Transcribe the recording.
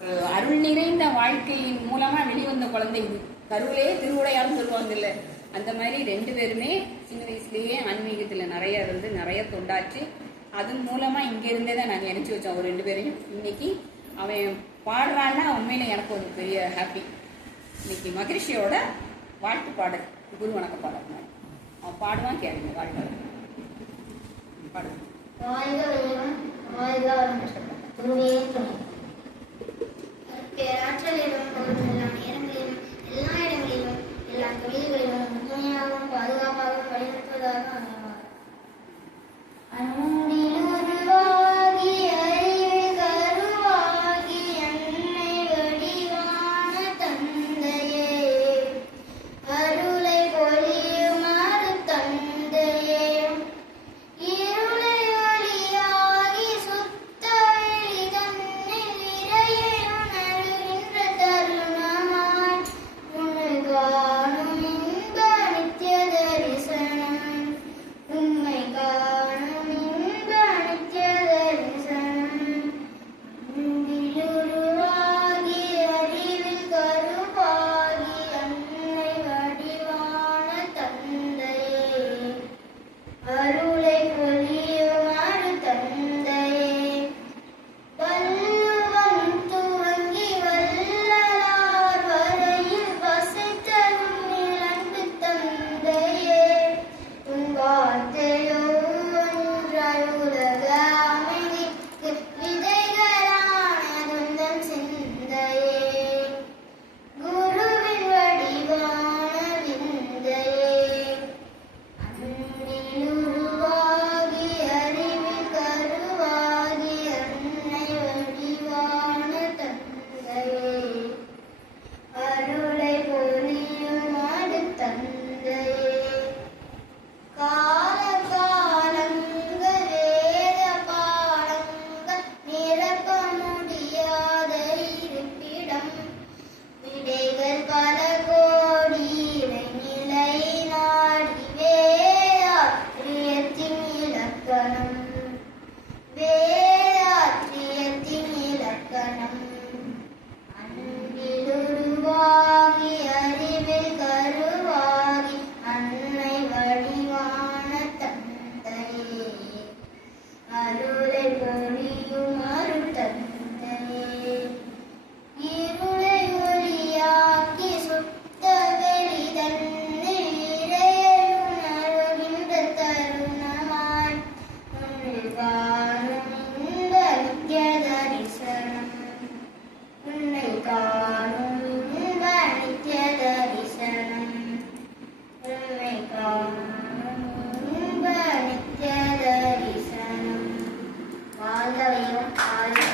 அருள் நிறைந்த வாழ்க்கையின் மூலமா வெளிவந்த குழந்தை இது. கருவிலே திருவுடையான்னு சொல்லுவாங்க இல்ல, அந்த மாதிரி 2 பேருமே சின்ன வயசுலயே ஆன்மீகத்துல நிறைய தொண்டாச்சு. அதன் மூலமா இங்க இருந்தே தான் நாங்க நினைச்சு வச்சோம் அவர் 2 பேரையும். இன்னைக்கு அவன் பாடுறான்னா உண்மையில எனக்கு ஒரு பெரிய ஹாப்பி. இன்னைக்கு மகரிஷியோட வாழ்த்து பாடல், குரு வணக்க பாடல் அவன் பாடுவான், கேளுங்க. வாழ்த்து பாடுவான். பேராற்றலிலும் எல்லா நேரங்களிலும் எல்லா இடங்களிலும் எல்லா தொழில்களிலும் முழுமையாகவும் பாதுகாப்பாகவும் வழிநடத்துவதாக அமைவார். வாழ்க வையம்.